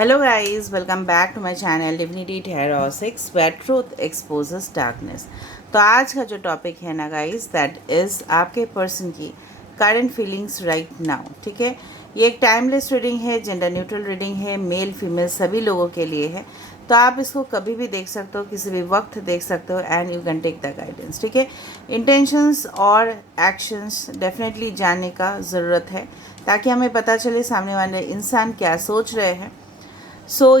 Hello guys, welcome back to my channel Divinity Tarot 6 where truth exposes darkness। तो आज का जो topic है ना गाइस, दैट इज़ आपके पर्सन की करंट फीलिंग्स राइट नाउ। ठीक है, ये एक टाइमलेस रीडिंग है, जेंडर न्यूट्रल रीडिंग है, मेल फीमेल सभी लोगों के लिए है। तो आप इसको कभी भी देख सकते हो, किसी भी वक्त देख सकते हो and you can take the guidance. ठीक है, इंटेंशंस और एक्शंस डेफिनेटली जानने का ज़रूरत है ताकि हमें पता चले सामने वाले इंसान क्या सोच रहे हैं।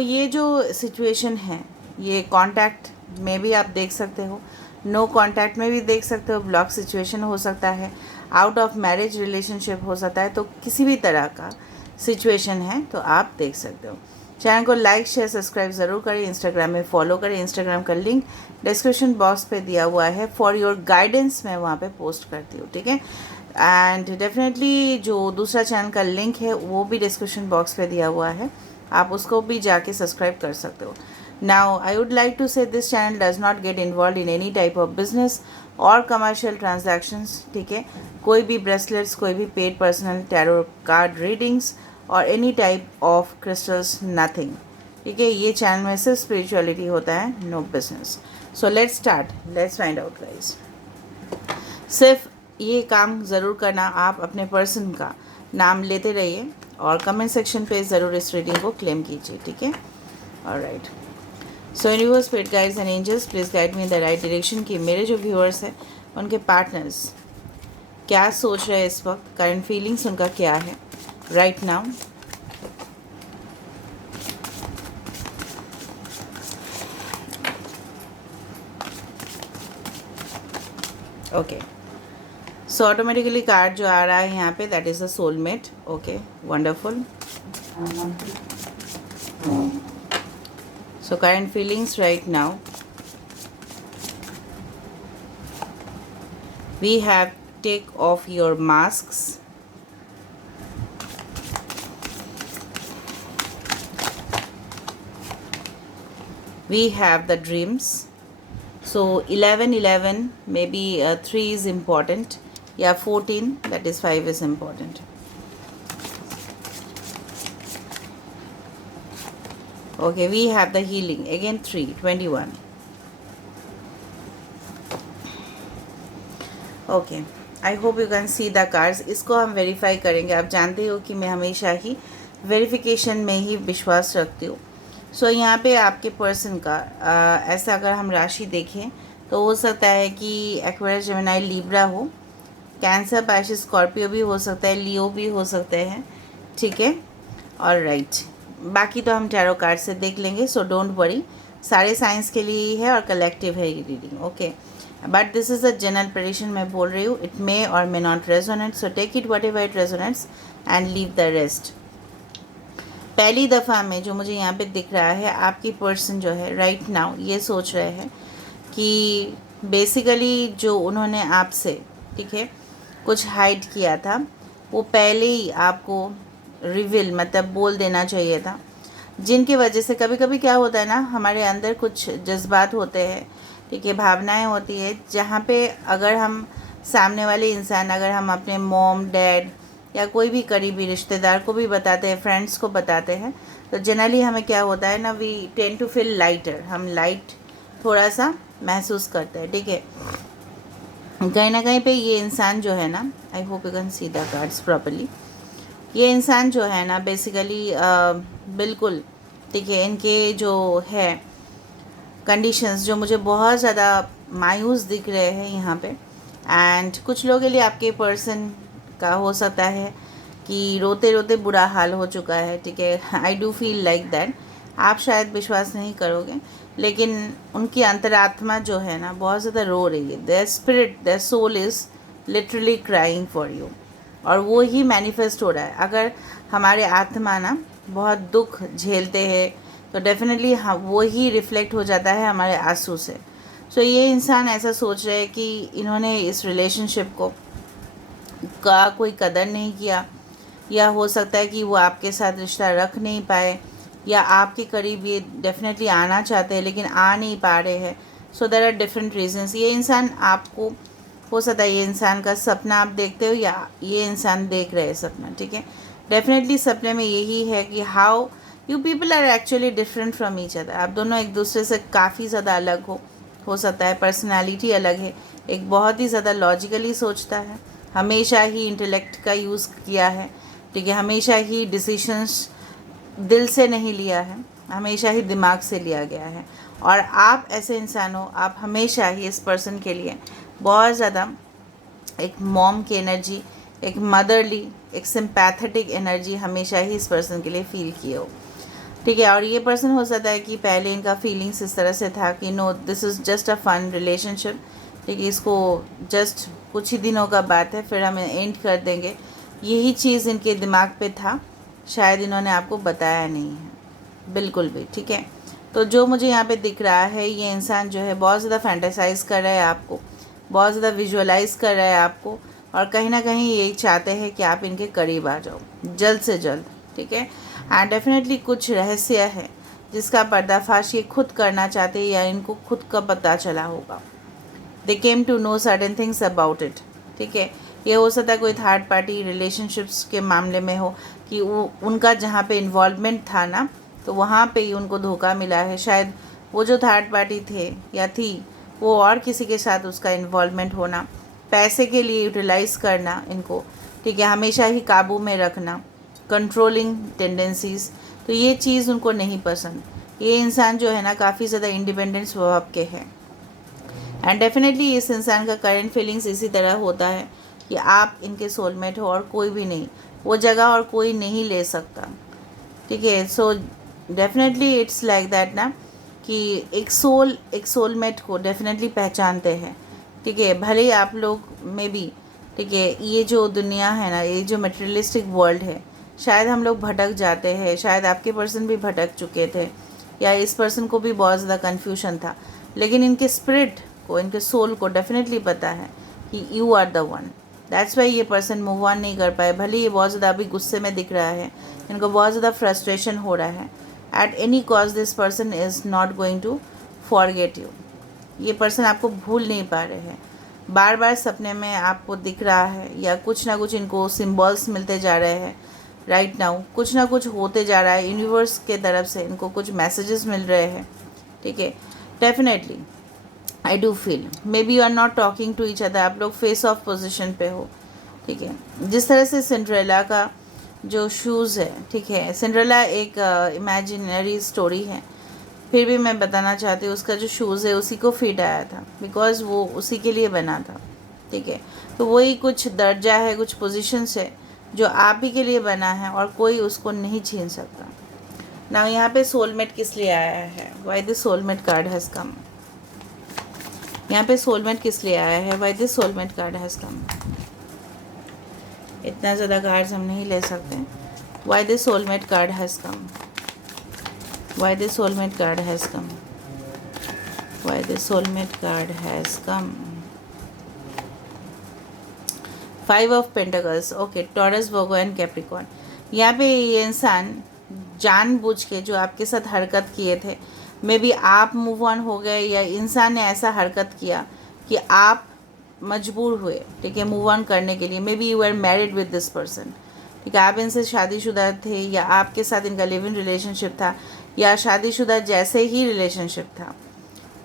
ये जो सिचुएशन है, ये कांटेक्ट में भी आप देख सकते हो, नो कांटेक्ट में भी देख सकते हो, ब्लॉक सिचुएशन हो सकता है, आउट ऑफ मैरिज रिलेशनशिप हो सकता है। तो किसी भी तरह का सिचुएशन है तो आप देख सकते हो। चैनल को लाइक शेयर सब्सक्राइब ज़रूर करें, इंस्टाग्राम में फॉलो करें। इंस्टाग्राम का लिंक डिस्क्रिप्शन बॉक्स पे दिया हुआ है, फॉर योर गाइडेंस मैं वहाँ पे पोस्ट करती हूँ। ठीक है, एंड डेफिनेटली जो दूसरा चैनल का लिंक है वो भी डिस्क्रिप्शन बॉक्स पे दिया हुआ है, आप उसको भी जाके सब्सक्राइब कर सकते हो। Now I would like to say this channel does not get involve in any type of business और कमर्शियल ट्रांजैक्शंस। ठीक है, कोई भी ब्रेसलेट्स, कोई भी paid personal tarot card readings और any type of crystals, nothing. ठीक है, ये चैनल में सिर्फ स्पिरिचुअलिटी होता है, no business. So let's start, let's find out guys. सिर्फ ये काम ज़रूर करना, आप अपने पर्सन का नाम लेते रहिए और कमेंट सेक्शन पे ज़रूर इस रीडिंग को क्लेम कीजिए। ठीक है, alright. So universe, spirit guides and angels, please guide me in the right direction कि मेरे जो व्यूअर्स हैं उनके पार्टनर्स क्या सोच रहे हैं इस वक्त, करंट फीलिंग्स उनका क्या है right now. Okay, so automatically card जो आ रहा है यहाँ पे, that is a soulmate. Okay, wonderful. So current feelings right now, we have take off your masks, we have the dreams. So 11 maybe 3 is important, yeah 14, that is 5 is important. Okay, we have the healing again, 3 21. Okay, I hope you can see the cards. इसको हम verify करेंगे। आप जानते हो कि मैं हमेशा ही verification में ही विश्वास रखती हूँ। सो यहाँ पे आपके पर्सन का ऐसा अगर हम राशि देखें तो हो सकता है कि एक्वेरियस, जेमिनी, लिब्रा हो, कैंसर, पाइसेस, स्कॉर्पियो भी हो सकता है, लियो भी हो सकते हैं। ठीक है, और राइट, बाकी तो हम टैरो कार्ड से देख लेंगे। सो डोंट वरी, सारे साइंस के लिए ही है और कलेक्टिव है ये reading. Okay, but this is a general prediction मैं बोल रही हूँ, it may or may not resonate, so take it whatever it resonates and leave the rest. पहली दफ़ा में जो मुझे यहाँ पे दिख रहा है, आपकी पर्सन जो है राइट नाउ ये सोच रहे हैं कि बेसिकली जो उन्होंने आपसे, ठीक है, कुछ हाइड किया था वो पहले ही आपको रिवील मतलब बोल देना चाहिए था, जिनकी वजह से कभी कभी क्या होता है ना, हमारे अंदर कुछ जज्बात होते हैं, ठीक है, भावनाएं होती है, जहाँ पे अगर हम सामने वाले इंसान, अगर हम अपने मॉम, डैड या कोई भी करीबी रिश्तेदार को भी बताते हैं, फ्रेंड्स को बताते हैं, तो जनरली हमें क्या होता है ना, we tend to feel lighter, हम लाइट थोड़ा सा महसूस करते हैं। ठीक है, कहीं ना कहीं पे ये इंसान जो है ना, I hope you can see the cards properly, ये इंसान जो है ना बेसिकली बिल्कुल, ठीक है, इनके जो है कंडीशंस जो मुझे बहुत ज़्यादा मायूस दिख रहे हैं यहाँ पे। एंड कुछ लोगों के लिए आपके पर्सन का हो सकता है कि रोते रोते बुरा हाल हो चुका है। ठीक है, आई डू फील लाइक दैट। आप शायद विश्वास नहीं करोगे, लेकिन उनकी अंतरात्मा जो है ना बहुत ज़्यादा रो रही है। Their spirit, their soul is literally crying for you, और वो ही मैनिफेस्ट हो रहा है। अगर हमारे आत्मा ना बहुत दुख झेलते हैं तो डेफिनेटली हाँ वो ही रिफ्लेक्ट हो जाता है हमारे आंसू से। सो ये इंसान ऐसा सोच रहे हैं कि इन्होंने इस रिलेशनशिप को का कोई कदर नहीं किया, या हो सकता है कि वो आपके साथ रिश्ता रख नहीं पाए, या आपके करीब ये डेफिनेटली आना चाहते हैं लेकिन आ नहीं पा रहे हैं। So there are different reasons. ये इंसान आपको, हो सकता है ये इंसान का सपना आप देखते हो या ये इंसान देख रहे हैं सपना। ठीक है, डेफिनेटली सपने में यही है कि how you people are actually different from each other. आप दोनों एक दूसरे से काफ़ी ज़्यादा अलग हो सकता है, पर्सनालिटी अलग है। एक बहुत ही ज़्यादा लॉजिकली सोचता है, हमेशा ही इंटेलेक्ट का यूज़ किया है, ठीक है, हमेशा ही डिसीशंस दिल से नहीं लिया है, हमेशा ही दिमाग से लिया गया है। और आप ऐसे इंसान हो, आप हमेशा ही इस पर्सन के लिए बहुत ज़्यादा एक मॉम की एनर्जी, एक मदरली, एक सिंपैथेटिक एनर्जी हमेशा ही इस पर्सन के लिए फील किए हो, ठीक है। और ये पर्सन हो सकता है कि पहले इनका फीलिंग्स इस तरह से था कि no this is just a fun relationship, ठीक है, इसको जस्ट कुछ ही दिनों का बात है, फिर हम एंड कर देंगे। यही चीज़ इनके दिमाग पे था, शायद इन्होंने आपको बताया नहीं है बिल्कुल भी, ठीक है। तो जो मुझे यहाँ पे दिख रहा है, ये इंसान जो है बहुत ज़्यादा फैंटेसाइज़ कर रहा है आपको, बहुत ज़्यादा विजुअलाइज़ कर रहा है आपको, और कहीं ना कहीं यही चाहते हैं कि आप इनके करीब आ जाओ जल्द से जल्द, ठीक है। एंड डेफिनेटली कुछ रहस्य है जिसका पर्दाफाश ये खुद करना चाहते हैं या इनको खुद का पता चला होगा। They came to know certain things about it, ठीक है। ये हो सकता है कोई थर्ड पार्टी रिलेशनशिप्स के मामले में हो कि वो उनका जहाँ पे इन्वॉल्वमेंट था ना, तो वहाँ पे ही उनको धोखा मिला है। शायद वो जो थर्ड पार्टी थे या थी, वो और किसी के साथ उसका इन्वॉल्वमेंट होना, पैसे के लिए यूटिलाइज़ करना इनको, ठीक है, हमेशा ही काबू में रखना, कंट्रोलिंग टेंडेंसीज़, तो ये चीज़ उनको नहीं पसंद। ये इंसान जो है ना काफ़ी ज़्यादा इंडिपेंडेंट स्वभाव के हैं। एंड डेफिनेटली इस इंसान का करंट फीलिंग्स इसी तरह होता है कि आप इनके सोलमेट हो और कोई भी नहीं, वो जगह और कोई नहीं ले सकता, ठीक है। So definitely it's like that ना, कि एक सोलमेट को डेफिनेटली पहचानते हैं, ठीक है। भले ही आप लोग में भी, ठीक है, ये जो दुनिया है ना, ये जो मटेरियलिस्टिक वर्ल्ड है, शायद हम लोग भटक जाते हैं, शायद आपके पर्सन भी भटक चुके थे, या इस पर्सन को भी बहुत ज़्यादा कन्फ्यूजन था, लेकिन इनके स्पिरिट को, इनके सोल को डेफिनेटली पता है कि you are the one. That's why ये पर्सन मूव ऑन नहीं कर पाए। भले ये बहुत ज़्यादा अभी गुस्से में दिख रहा है, इनको बहुत ज़्यादा फ्रस्ट्रेशन हो रहा है, at any cause this person is not going to forget you. ये पर्सन आपको भूल नहीं पा रहे हैं, बार बार सपने में आपको दिख रहा है, या कुछ ना कुछ इनको सिम्बॉल्स मिलते जा रहे हैं राइट नाउ, कुछ ना कुछ होते जा रहा है, यूनिवर्स के तरफ से इनको कुछ मैसेजेस मिल रहे हैं, ठीक है। Definitely I do feel maybe you are not talking to each other, आप लोग फेस ऑफ पोजिशन पे हो, ठीक है। जिस तरह से सिंड्रेला का जो शूज़ है, ठीक है, सिंड्रेला एक इमेजिनरी स्टोरी है, फिर भी मैं बताना चाहती हूँ उसका जो शूज़ है उसी को फिट आया था, बिकॉज़ वो उसी के लिए बना था, ठीक है। तो वही कुछ दर्जा है, कुछ पोजीशंस है जो आप ही के लिए बना है और कोई उसको नहीं छीन सकता ना। यहाँ पे सोलमेट किस लिए आया है, why this soulmate card has come. यहाँ पे सोलमेट किस लिए आया है, why this soulmate card has come. इतना ज़्यादा कार्ड्स हम नहीं ले सकते। Why this soulmate card has come, why this soulmate card has come, why this soulmate card has come. 5 of pentacles, okay, taurus, Virgo and Capricorn. यहाँ पे ये इंसान जानबूझ के जो आपके साथ हरकत किए थे, मे बी आप मूव ऑन हो गए या इंसान ने ऐसा हरकत किया कि आप मजबूर हुए, ठीक है, मूव ऑन करने के लिए। Maybe you are married with this person, ठीक है, आप इनसे शादीशुदा थे या आपके साथ इनका लिव इन रिलेशनशिप था या शादीशुदा जैसे ही रिलेशनशिप था।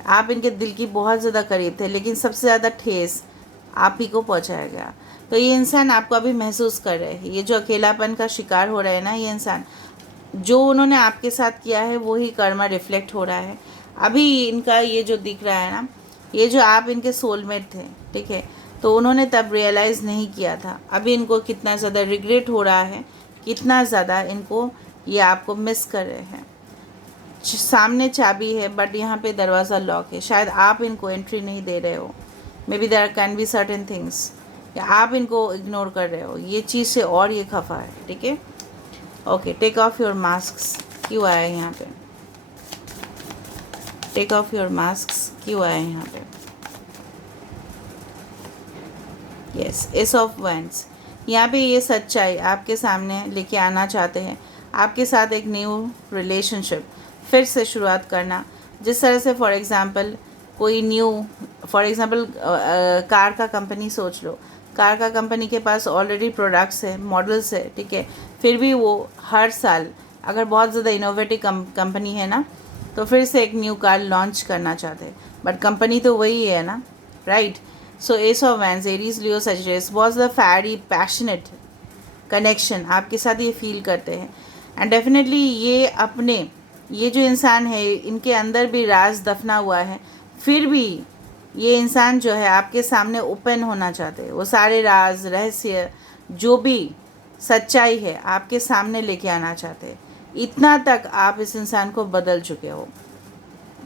आप इनके दिल की बहुत ज़्यादा करीब थे, लेकिन सबसे ज़्यादा ठेस आप ही को पहुंचाया गया। तो ये इंसान आपको अभी महसूस कर रहे हैं, ये जो अकेलापन का शिकार हो रहा है ना, ये इंसान जो उन्होंने आपके साथ किया है वही कर्मा रिफ्लेक्ट हो रहा है अभी। इनका ये जो दिख रहा है ना, ये जो आप इनके सोलमेट थे, ठीक है, तो उन्होंने तब रियलाइज़ नहीं किया था। अभी इनको कितना ज़्यादा रिग्रेट हो रहा है, कितना ज़्यादा इनको ये आपको मिस कर रहे हैं। सामने चाबी है बट यहाँ पे दरवाज़ा लॉक है, शायद आप इनको एंट्री नहीं दे रहे हो। Maybe there can be certain things, या आप इनको इग्नोर कर रहे हो, ये चीज़ से और ये खफा है, ठीक है। Okay, take off your masks क्यों आया है यहाँ पे, टेक ऑफ योर मास्क्स क्यों आया है यहाँ पे। यस, एस ऑफ वैंड्स, यहाँ पे ये सच्चाई आपके सामने लेके आना चाहते हैं, आपके साथ एक न्यू रिलेशनशिप फिर से शुरुआत करना। जिस तरह से फॉर एग्ज़ाम्पल कोई न्यू, फॉर एग्ज़ाम्पल कार का कंपनी सोच लो, कार का कंपनी के पास ऑलरेडी प्रोडक्ट्स है, मॉडल्स है, ठीक है, फिर भी वो हर साल अगर बहुत ज़्यादा इनोवेटिव कंपनी है ना, तो फिर से एक न्यू कार लॉन्च करना चाहते हैं, बट कंपनी तो वही है ना, right. So S of vents, Aries, Leo, Sagittarius, बहुत ज़्यादा फैरी पैशनेट कनेक्शन आपके साथ ये फील करते हैं। एंड डेफिनेटली ये जो इंसान है, इनके अंदर भी राज दफना हुआ है, फिर भी ये इंसान जो है आपके सामने ओपन होना चाहते हैं। वो सारे राज, रहस्य, जो भी सच्चाई है आपके सामने लेके आना चाहते हैं। इतना तक आप इस इंसान को बदल चुके हो,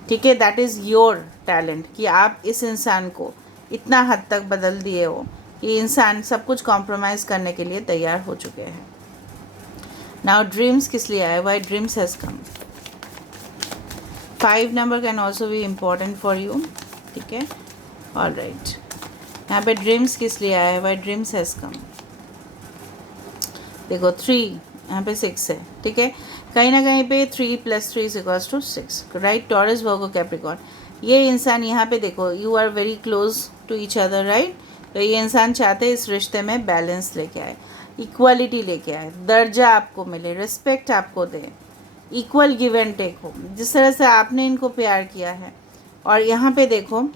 ठीक है। दैट इज़ योर टैलेंट कि आप इस इंसान को इतना हद तक बदल दिए हो कि इंसान सब कुछ कॉम्प्रोमाइज़ करने के लिए तैयार हो चुके हैं। नाउ ड्रीम्स किस लिए आए? Why dreams has come? 5 number can also be important for you, ठीक है। ऑल राइट, यहाँ पे ड्रीम्स किस लिए आया है? Why dreams has come? देखो 3, यहाँ पे 6 है, ठीक है। कहीं ना कहीं पे 3 + 3 = 6, राइट। टॉरस, वर्गो, कैप्रिकॉर्न, ये इंसान यहाँ पे देखो, you are very close to each other, right. तो ये इंसान चाहते हैं इस रिश्ते में बैलेंस लेके आए, इक्वालिटी लेके आए, दर्जा आपको मिले, रिस्पेक्ट आपको दे, इक्वल गिव एंड टेक हो, जिस तरह से आपने इनको प्यार किया है। और यहाँ पे देखो,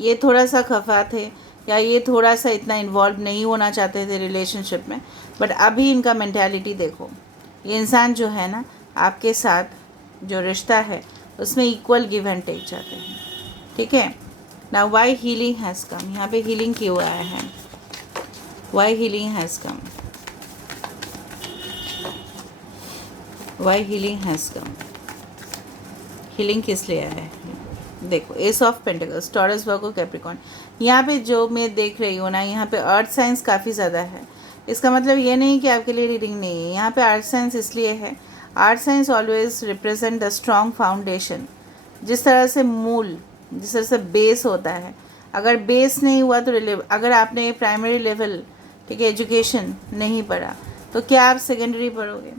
ये थोड़ा सा खफा थे, या ये थोड़ा सा इतना इन्वॉल्व नहीं होना चाहते थे रिलेशनशिप में, बट अभी इनका मेंटालिटी देखो। ये इंसान जो है ना, आपके साथ जो रिश्ता है उसमें इक्वल गिव एंड टेक चाहते हैं, ठीक है। Now why healing has come? यहाँ पे हीलिंग क्यों आया है? Why healing has come? Why healing has come? Healing किस लिए आया है? देखो, ace of pentacles, Taurus, Virgo, Capricorn, यहाँ पे जो मैं देख रही हूँ ना, यहाँ पे अर्थ साइंस काफ़ी ज़्यादा है। इसका मतलब ये नहीं कि आपके लिए रीडिंग नहीं है, यहाँ पे अर्थ साइंस इसलिए है, earth science always represent the strong foundation. जिस तरह से मूल, जिस तरह से बेस होता है, अगर बेस नहीं हुआ तो अगर आपने प्राइमरी लेवल, ठीक है, एजुकेशन नहीं पढ़ा, तो क्या आप सेकेंडरी पढ़ोगे?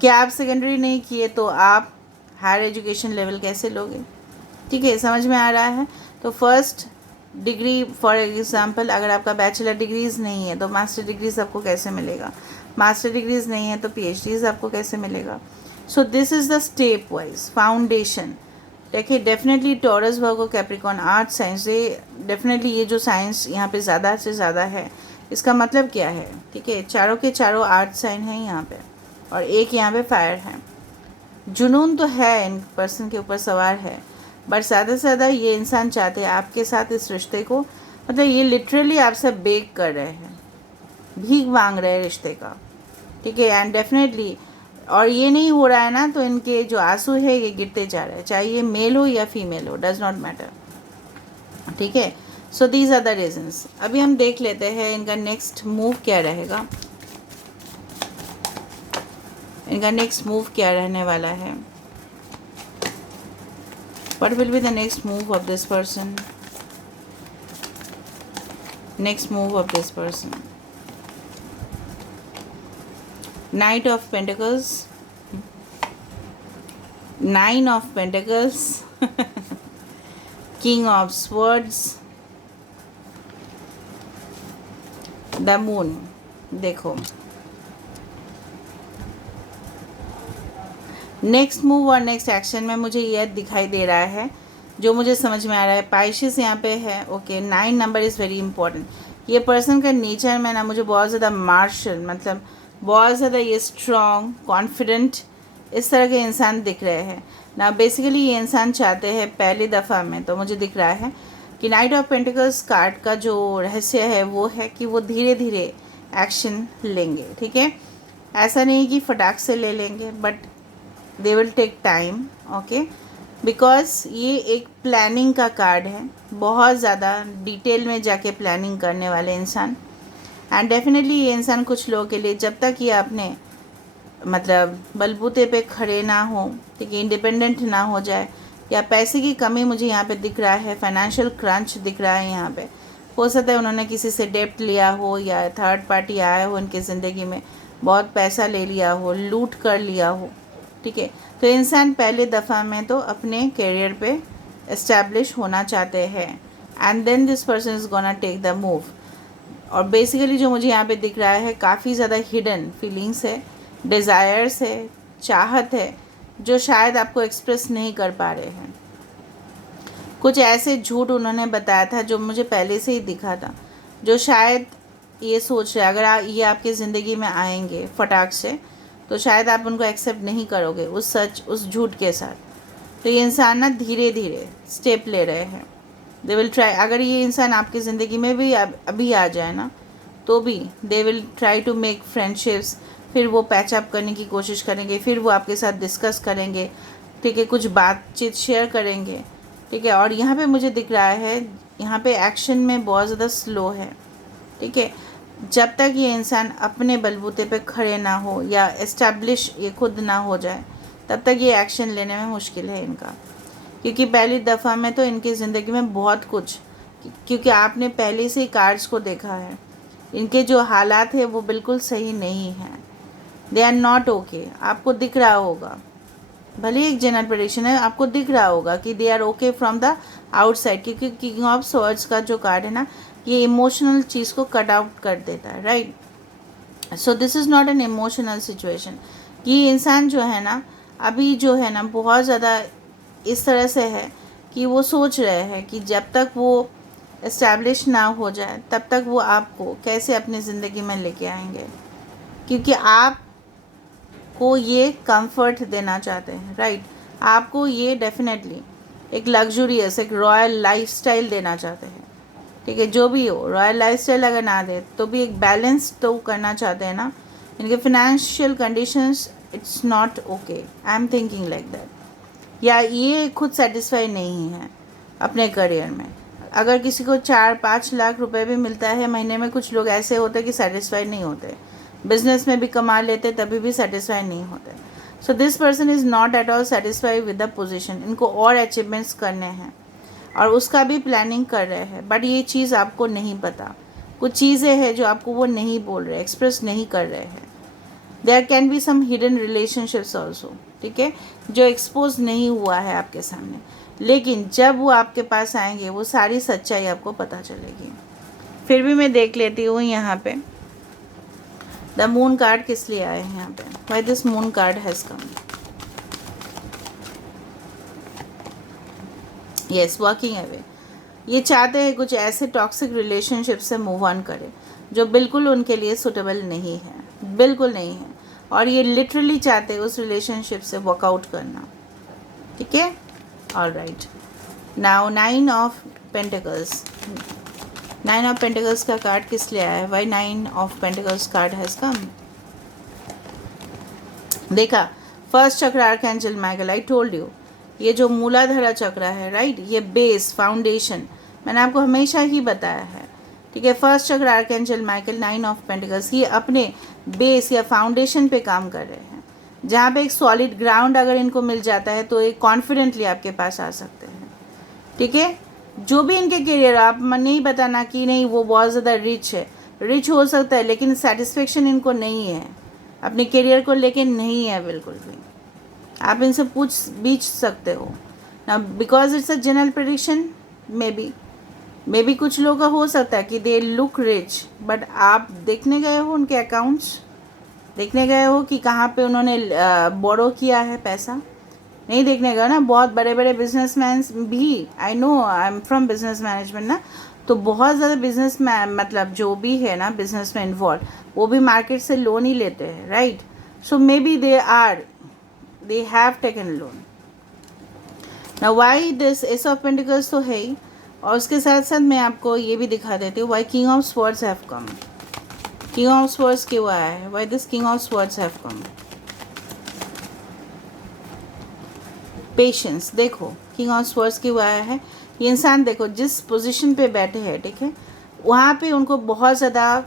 क्या आप सेकेंडरी नहीं किए तो आप हायर एजुकेशन लेवल कैसे लोगे? ठीक है, समझ में आ रहा है। तो फर्स्ट डिग्री, फॉर एग्जांपल, अगर आपका बैचलर डिग्रीज़ नहीं है तो मास्टर डिग्रीज़ आपको कैसे मिलेगा? मास्टर डिग्रीज़ नहीं है तो पीएचडीज़ आपको कैसे मिलेगा? So this is the step wise foundation. देखिए, definitely taurus, Virgo, Capricorn, art science, ये डेफिनेटली ये जो साइंस यहाँ पे ज़्यादा से ज़्यादा है, इसका मतलब क्या है? ठीक है, चारों के चारों आर्ट साइन हैं यहाँ पे, और एक यहाँ पे फायर है। जुनून तो है, इन पर्सन के ऊपर सवार है, बट ज़्यादा से ज़्यादा ये इंसान चाहते हैं आपके साथ इस रिश्ते को, मतलब ये लिटरली आपसे बेग कर रहे हैं, भीख मांग रहे हैं रिश्ते का, ठीक है। एंड डेफिनेटली, और ये नहीं हो रहा है ना, तो इनके जो आंसू है ये गिरते जा रहे हैं, चाहे ये मेल हो या फीमेल हो, डज नॉट मैटर, ठीक है। So these are the reasons. अभी हम देख लेते हैं इनका नेक्स्ट मूव क्या रहेगा, इनका नेक्स्ट मूव क्या रहने वाला है। What will be the next move of this person? Next move of this person. Knight of Pentacles, 9 of Pentacles, King of Swords, the Moon. देखो, नेक्स्ट मूव और नेक्स्ट एक्शन में मुझे यह दिखाई दे रहा है, जो मुझे समझ में आ रहा है, पाइशिस यहाँ पे है, okay. 9 number is very important. ये पर्सन का नेचर में ना मुझे बहुत ज़्यादा मार्शल, मतलब बहुत ज़्यादा ये स्ट्रॉन्ग, कॉन्फिडेंट, इस तरह के इंसान दिख रहे हैं ना। बेसिकली ये इंसान चाहते हैं, पहली दफ़ा में तो मुझे दिख रहा है कि नाइट ऑफ पेंटिकल्स कार्ड का जो रहस्य है वो है कि वो धीरे धीरे एक्शन लेंगे, ठीक है। ऐसा नहीं कि फटाक से ले लेंगे, but they will take time, okay, because ये एक प्लानिंग का कार्ड है, बहुत ज़्यादा डिटेल में जाके प्लानिंग करने वाले इंसान। एंड डेफिनेटली ये इंसान कुछ लोगों के लिए, जब तक ये अपने मतलब बलबूते पे खड़े ना हो, ठीक है, इंडिपेंडेंट ना हो जाए, या पैसे की कमी मुझे यहाँ पे दिख रहा है, फाइनेंशियल क्रंच दिख रहा है यहाँ पे। हो सकता है उन्होंने किसी से डेप्ट लिया हो, या थर्ड पार्टी आया हो उनकी ज़िंदगी में, बहुत पैसा ले लिया हो, लूट कर लिया हो, ठीक है। तो इंसान पहले दफ़ा में तो अपने करियर पे इस्टेब्लिश होना चाहते हैं, and then this person is gonna take the move. और बेसिकली जो मुझे यहाँ पे दिख रहा है, काफ़ी ज़्यादा हिडन फीलिंग्स है, डिज़ायर्स है, चाहत है जो शायद आपको एक्सप्रेस नहीं कर पा रहे हैं। कुछ ऐसे झूठ उन्होंने बताया था जो मुझे पहले से ही दिखा था, जो शायद ये सोच रहे अगर ये आपकी ज़िंदगी में आएंगे फटाक से तो शायद आप उनको एक्सेप्ट नहीं करोगे उस सच उस झूठ के साथ। तो ये इंसान ना धीरे धीरे स्टेप ले रहे हैं। दे विल ट्राई, अगर ये इंसान आपकी ज़िंदगी में भी अभी आ जाए ना तो भी they will try to make friendships, फिर वो पैचअप करने की कोशिश करेंगे, फिर वो आपके साथ डिस्कस करेंगे, ठीक है, कुछ बातचीत शेयर करेंगे, ठीक है। और यहाँ पे मुझे दिख रहा है यहाँ पे एक्शन में बहुत ज़्यादा स्लो है, ठीक है। जब तक ये इंसान अपने बलबूते पे खड़े ना हो या एस्टैब्लिश ये खुद ना हो जाए तब तक ये एक्शन लेने में मुश्किल है इनका, क्योंकि पहली दफ़ा में तो इनकी ज़िंदगी में बहुत कुछ, क्योंकि आपने पहले से ही कार्ड्स को देखा है, इनके जो हालात है वो बिल्कुल सही नहीं हैं। They are not okay. आपको दिख रहा होगा, भले ही एक जनरल प्रेडिक्शन है, आपको दिख रहा होगा कि they are okay from the outside, क्योंकि किंग ऑफ स्वॉर्ड्स का जो कार्ड है ना ये इमोशनल चीज़ को कट आउट कर देता है, right. So this is not an emotional situation. ये इंसान जो है ना अभी जो है ना बहुत ज़्यादा इस तरह से है कि वो सोच रहे हैं कि जब तक वो इस्टेब्लिश ना हो जाए तब तक वो आपको कैसे अपनी ज़िंदगी में लेके आएंगे, क्योंकि आप को ये कंफर्ट देना चाहते हैं, राइट। आपको ये डेफिनेटली एक लग्जूरियस एक रॉयल लाइफस्टाइल देना चाहते हैं, ठीक है। जो भी हो, रॉयल लाइफस्टाइल अगर ना दे तो भी एक बैलेंस तो करना चाहते हैं ना। इनके financial conditions it's not okay, I am thinking like that. या ये खुद सेटिस्फाई नहीं है अपने करियर में। अगर किसी को 4-5 लाख रुपए भी मिलता है महीने में, कुछ लोग ऐसे होते हैं कि सेटिस्फाई नहीं होते, बिजनेस में भी कमा लेते तभी भी सेटिस्फाई नहीं होते। So this person is not at all satisfy with the position. इनको और अचीवमेंट्स करने हैं और उसका भी प्लानिंग कर रहे हैं, बट ये चीज़ आपको नहीं पता। कुछ चीज़ें हैं जो आपको वो नहीं बोल रहे, एक्सप्रेस नहीं कर रहे हैं। There can be some hidden relationships also, ठीक है, जो एक्सपोज नहीं हुआ है आपके सामने, लेकिन जब वो आपके पास आएंगे वो सारी सच्चाई आपको पता चलेगी। फिर भी मैं देख लेती हूँ यहाँ पे द मून कार्ड किस लिए आए हैं यहाँ पे। Why this moon card has come. Yes, walking away. ये चाहते हैं कुछ ऐसे टॉक्सिक रिलेशनशिप से मूव ऑन करें जो बिल्कुल उनके लिए सुटेबल नहीं है, बिल्कुल नहीं है, और ये लिटरली चाहते हैं उस रिलेशनशिप से वॉकआउट करना, ठीक है। Alright, now 9 of pentacles. 9 of pentacles का कार्ड किस लिए आया है? Why 9 of pentacles card has come. देखा, फर्स्ट चक्र archangel Michael, I told you, ये जो मूलाधारा चक्र है, राइट, ये बेस फाउंडेशन मैंने आपको हमेशा ही बताया है, ठीक है। फर्स्ट चक्र आर्कएंजल माइकल 9 ऑफ पेंटिकल्स, ये अपने बेस या फाउंडेशन पे काम कर रहे हैं, जहाँ पे एक सॉलिड ग्राउंड अगर इनको मिल जाता है तो ये कॉन्फिडेंटली आपके पास आ सकते हैं, ठीक है। जो भी इनके करियर, आप नहीं बताना कि नहीं वो बहुत ज़्यादा रिच है, रिच हो सकता है लेकिन सेटिस्फेक्शन इनको नहीं है, अपने करियर को लेके नहीं है बिल्कुल भी। आप इनसे बीच सकते हो ना, because it's a general prediction. May be कुछ लोगों का हो सकता है कि दे लुक रिच, बट आप देखने गए हो उनके अकाउंट्स, देखने गए हो कि कहाँ पे उन्होंने बोरो किया है पैसा, नहीं देखने गए ना। बहुत बड़े बड़े बिजनेसमैन भी, I know, I am from business management ना, तो बहुत ज़्यादा बिजनेस मैन मतलब जो भी है ना बिजनेस में इन्वॉल्व, वो भी मार्केट से लोन ही लेते हैं, right. So may be they have taken loan. Now why this Ace of Pentacles तो है ही, और उसके साथ साथ मैं आपको ये भी दिखा देती हूँ why King of Swords have come. King of Swords क्यों आया है? Why this King of Swords have come. Patience, देखो King of Swords क्यों आया है। ये इंसान देखो जिस पोजीशन पे बैठे हैं, ठीक है, वहाँ पे उनको बहुत ज़्यादा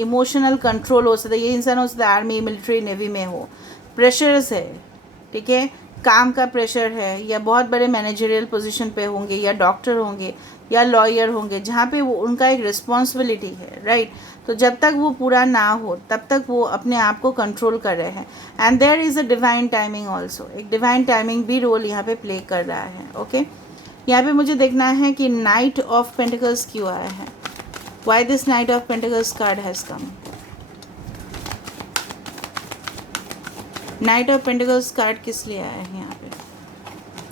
इमोशनल कंट्रोल हो सकता है। ये इंसान हो सकता है आर्मी, मिलिट्री, नेवी में हो, प्रेशर्स है, ठीक है, काम का प्रेशर है, या बहुत बड़े मैनेजरियल पोजीशन पे होंगे, या डॉक्टर होंगे, या लॉयर होंगे, जहाँ पे वो उनका एक रिस्पॉन्सिबिलिटी है, राइट। तो जब तक वो पूरा ना हो तब तक वो अपने आप को कंट्रोल कर रहे हैं। And there is a divine timing also, एक डिवाइन टाइमिंग भी रोल यहाँ पे प्ले कर रहा है, ओके। यहाँ पे मुझे देखना है कि नाइट ऑफ पेंटिकल्स क्यों आया है। Why this night of pentacles card has come. Night of pentacles card किस लिए आया है यहाँ पे?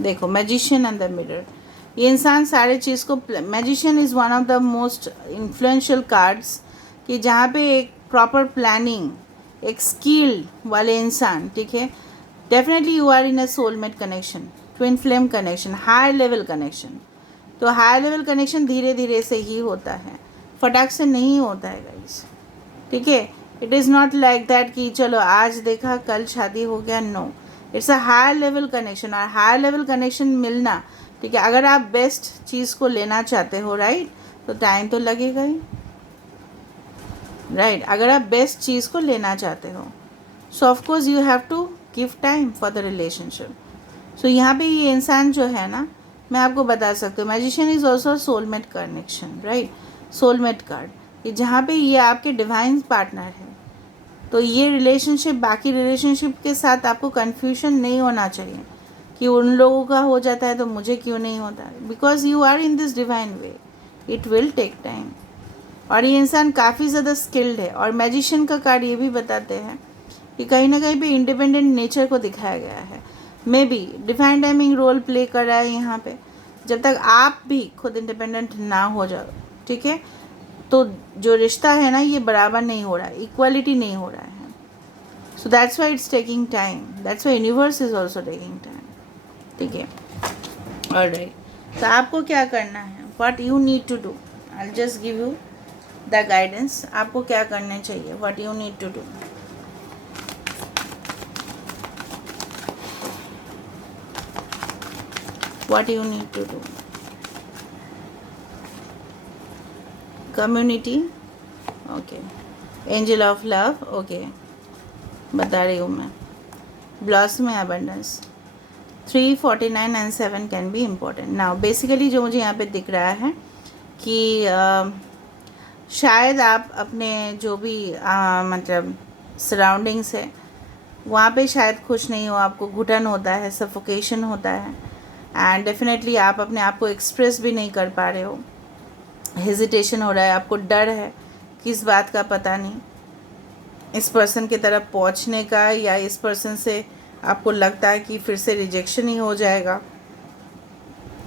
देखो, मैजिशियन एंड द मिरर। ये इंसान सारे चीज़ को, magician is one of the most influential cards, कि जहाँ पे एक प्रॉपर प्लानिंग, एक स्किल वाले इंसान, ठीक है, definitely you are in a soulmate connection, twin flame connection, higher level connection. तो हायर लेवल कनेक्शन धीरे धीरे से ही होता है, फटाक से नहीं होता है गाइस, ठीक है। It is not like that कि चलो आज देखा कल शादी हो गया, no, it's a higher level connection. और हायर लेवल कनेक्शन मिलना, ठीक है, अगर आप बेस्ट चीज़ को लेना चाहते हो, राइट, तो टाइम तो लगेगा ही, राइट। अगर आप बेस्ट चीज़ को लेना चाहते हो, so of course you have to give time for the relationship. So यहाँ पे ये इंसान जो है ना, मैं आपको बता सकती हूँ, magician is also soulmate connection, right, soulmate card, ये जहाँ पे ये आपके डिवाइन पार्टनर है। तो ये रिलेशनशिप बाकी रिलेशनशिप के साथ आपको कन्फ्यूजन नहीं होना चाहिए कि उन लोगों का हो जाता है तो मुझे क्यों नहीं होता, because you are in this divine way, it will take time. और ये इंसान काफ़ी ज़्यादा स्किल्ड है। और मैजिशियन का कार्ड ये भी बताते हैं कि कहीं ना कहीं पे इंडिपेंडेंट नेचर को दिखाया गया है, maybe divine timing role play कर रहा है यहाँ पे। जब तक आप भी खुद इंडिपेंडेंट ना हो जाओ, ठीक है, तो जो रिश्ता है ना, ये बराबर नहीं हो रहा है, इक्वालिटी नहीं हो रहा है। So that's why it's taking time, that's why universe is also taking time, ठीक है। ऑलराइट, तो आपको क्या करना है, what you need to do, I just give you the guidance, आपको क्या करना चाहिए, what you need to do. What you need to do. Community, okay. Angel of love, okay. बता रही हूँ मैं। Blossom abundance. 3, 49 and 7 can be important. Now basically जो मुझे यहाँ पे दिख रहा है कि शायद आप अपने जो भी मतलब सराउंडिंग्स है वहाँ पे शायद खुश नहीं हो, आपको घुटन होता है, सफोकेशन होता है, एंड डेफिनेटली आप अपने आप को एक्सप्रेस भी नहीं कर पा रहे हो, हेजिटेशन हो रहा है, आपको डर है, किस बात का पता नहीं, इस पर्सन की तरफ पहुंचने का, या इस पर्सन से आपको लगता है कि फिर से रिजेक्शन ही हो जाएगा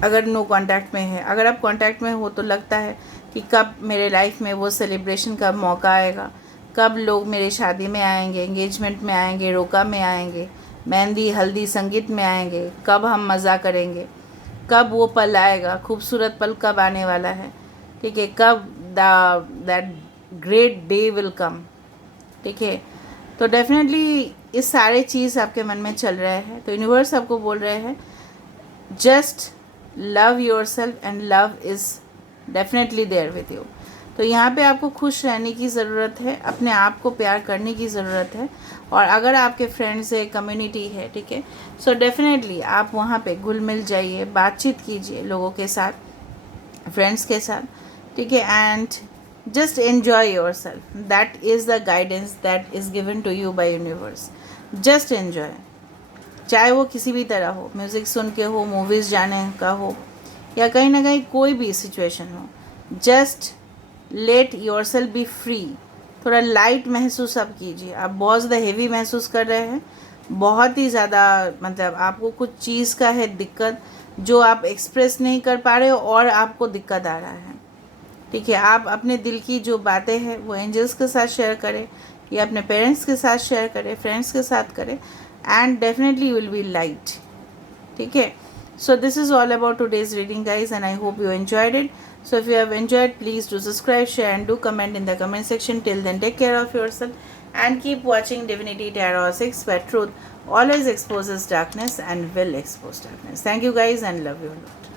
अगर नो कांटेक्ट में है। अगर आप कांटेक्ट में हो तो लगता है कि कब मेरे लाइफ में वो सेलिब्रेशन का मौका आएगा, कब लोग मेरे शादी में आएंगे, एंगेजमेंट में आएंगे, रोका में आएंगे, मेहंदी हल्दी संगीत में आएंगे, कब हम मज़ा करेंगे, कब वो पल आएगा, खूबसूरत पल कब आने वाला है, ठीक है, कब that great day will come, ठीक है। तो डेफिनेटली इस सारे चीज़ आपके मन में चल रहे हैं, तो यूनिवर्स आपको बोल रहे हैं just love yourself and love is definitely there with you. तो यहाँ पे आपको खुश रहने की ज़रूरत है, अपने आप को प्यार करने की ज़रूरत है। और अगर आपके फ्रेंड्स है, कम्युनिटी है, ठीक है, सो डेफिनेटली आप वहाँ पे घुल मिल जाइए, बातचीत कीजिए लोगों के साथ, फ्रेंड्स के साथ, ठीक है, and just enjoy yourself, that is the guidance that is given to you by universe. Just enjoy, चाहे वो किसी भी तरह हो, म्यूज़िक सुन के हो, मूवीज़ जाने का हो, या कहीं ना कहीं कोई भी सिचुएशन हो, just let your self be free. थोड़ा लाइट महसूस आप कीजिए। आप बहुत ज़्यादा हेवी महसूस कर रहे हैं, बहुत ही ज़्यादा, मतलब आपको कुछ चीज़ का है दिक्कत जो आप एक्सप्रेस नहीं कर पा रहे हो और आपको दिक्कत आ रहा है, ठीक है। आप अपने दिल की जो बातें हैं वो एंजल्स के साथ शेयर करें, या अपने पेरेंट्स के साथ शेयर करें, फ्रेंड्स के साथ करें, and definitely you will be light, ठीक है। So this is all about today's reading guys, and I hope you enjoyed it. So if you have enjoyed, please do subscribe, share and do comment in the comment section. Till then, take care of yourself and keep watching Divinity Tarot 6, where truth always exposes darkness and will expose darkness. Thank you guys and love you a lot.